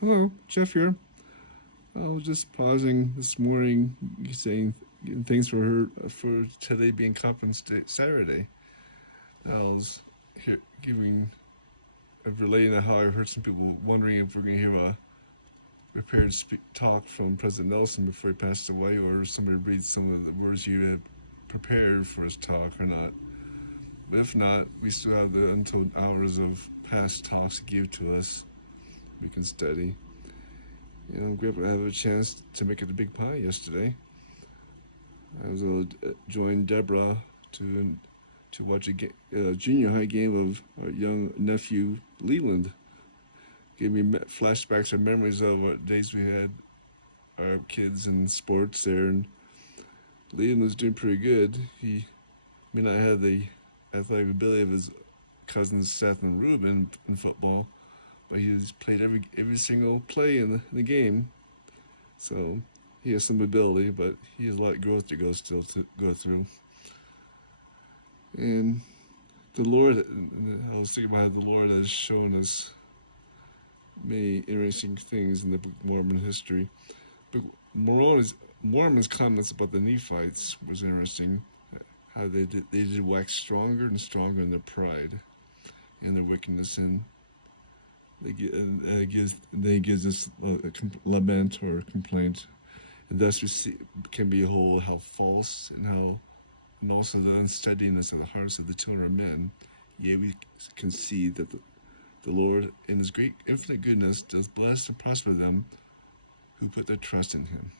Hello, Jeff here. I was just pausing this morning, saying thanks for today being Conference Day Saturday. I was here giving, relating how I heard some people wondering if we're going to hear a talk from President Nelson before he passed away, or somebody read some of the words he had prepared for his talk or not. But if not, we still have the untold hours of past talks he gave to us. We can study. I'm grateful to have a chance to make it a big pie yesterday. I was able to join Deborah to watch a junior high game of our young nephew Leland. Gave me flashbacks and memories of days we had our kids in sports there, and Leland was doing pretty good. He may not have the athletic ability of his cousins Seth and Ruben in football, but he's played every single play in the game. So he has some ability, but he has a lot of growth to go through. And the Lord, I was thinking about how the Lord has shown us many interesting things in the Book of Mormon history. But Mormon's comments about the Nephites was interesting. How they did wax stronger and stronger in their pride and their wickedness, and they gives us a lament or complaint, and thus we can behold how false and also the unsteadiness of the hearts of the children of men. Yea, we can see that the Lord, in His great infinite goodness, does bless and prosper them who put their trust in Him.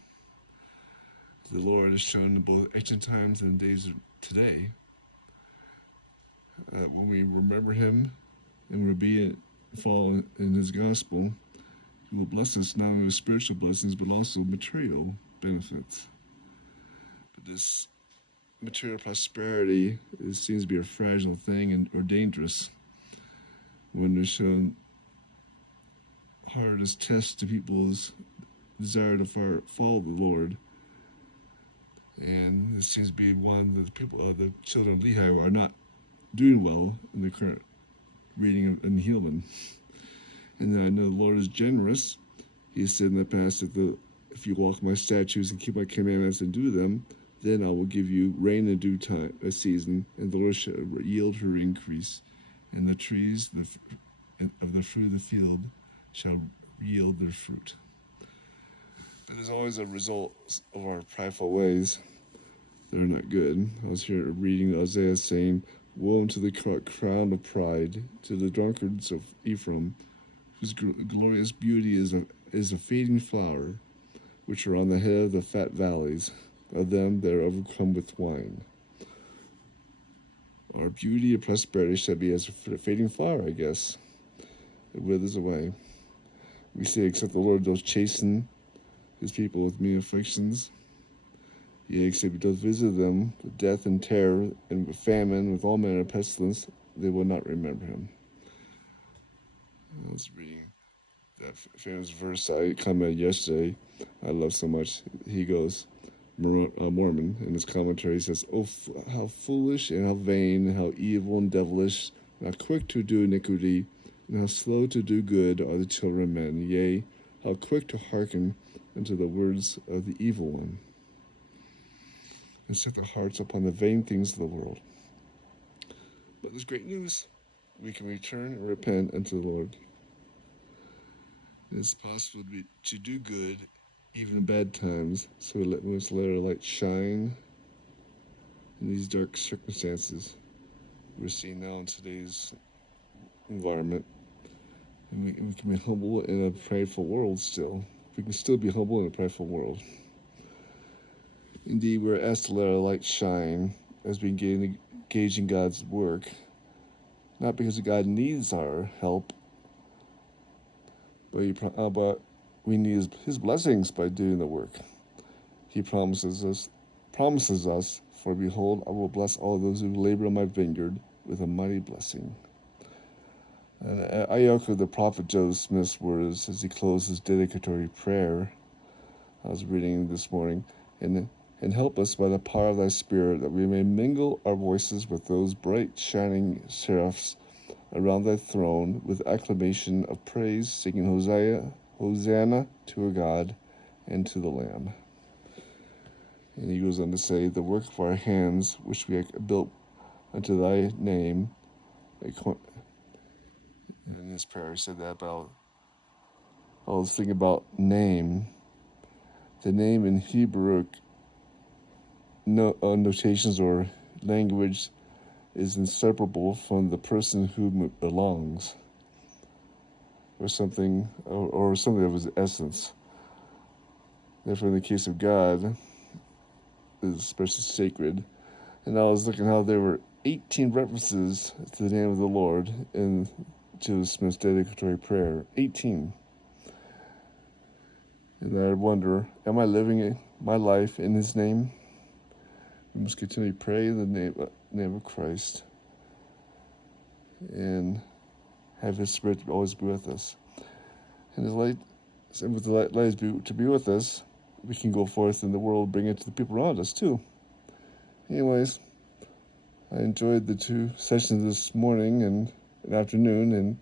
The Lord has shown in both ancient times and days of today that when we remember Him and fall in His gospel, He will bless us not only with spiritual blessings but also material benefits. But this material prosperity seems to be a fragile thing or dangerous when there's shown hard as tests to people's desire to follow the Lord. And this seems to be one that the children of Lehi are not doing well in the current reading of Helaman. And then I know the Lord is generous. He said in the past that if you walk my statutes and keep my commandments and do them, then I will give you rain in due time, a season, and the Lord shall yield her increase, and the trees of the fruit of the field shall yield their fruit. But there's always a result of our prideful ways. They're not good. I was here reading Isaiah saying, "Woe unto the crown of pride, to the drunkards of Ephraim, whose glorious beauty is a fading flower, which are on the head of the fat valleys, of them that are overcome with wine." Our beauty and prosperity shall be as a fading flower, I guess. It withers away. We say, except the Lord doth chasten His people with many afflictions. Yea, except He doth visit them with death and terror, and with famine, with all manner of pestilence, they will not remember Him. I was reading that famous verse I commented yesterday. I love so much. He goes, Mormon, in his commentary, says, "Oh, how foolish and how vain, and how evil and devilish, and how quick to do iniquity, and how slow to do good are the children of men. Yea, how quick to hearken unto the words of the evil one, and set their hearts upon the vain things of the world." But there's great news. We can return and repent unto the Lord. It is possible to do good even in bad times, so we must let our light shine in these dark circumstances we're seeing now in today's environment. And we can be humble in a prideful world still. We can still be humble in a prideful world. Indeed, we're asked to let our light shine as we engage in God's work, not because God needs our help, but we need His blessings by doing the work. He promises us, "For behold, I will bless all those who labor in my vineyard with a mighty blessing." And I echo the prophet Joseph Smith's words as he closed his dedicatory prayer. I was reading this morning, and help us by the power of Thy Spirit, that we may mingle our voices with those bright shining seraphs around Thy throne with acclamation of praise, singing Hosanna, Hosanna to our God and to the Lamb. And he goes on to say, the work of our hands, which we have built unto thy name. In his prayer, he said that about, I was thinking about name. The name in Hebrew notations or language is inseparable from the person whom it belongs, or something of his essence. Therefore, in the case of God, it is especially sacred. And I was looking how there were 18 references to the name of the Lord in Joseph Smith's dedicatory prayer. 18. And I wonder, am I living my life in his name? We must continue to pray in the name of Christ and have his Spirit always be with us. And his light, and with the light to be with us, we can go forth in the world, bring it to the people around us too. Anyways, I enjoyed the 2 sessions this morning and afternoon, and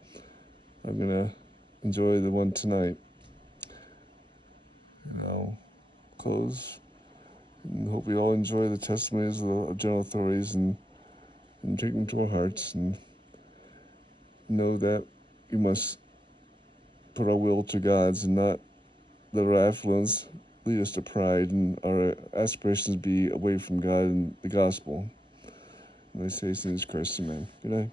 I'm going to enjoy the one tonight. And I'll close and hope we all enjoy the testimonies of the general authorities and take them to our hearts and know that we must put our will to God's and not let our affluence lead us to pride and our aspirations be away from God and the gospel. And I say, in Jesus Christ, amen. Good night.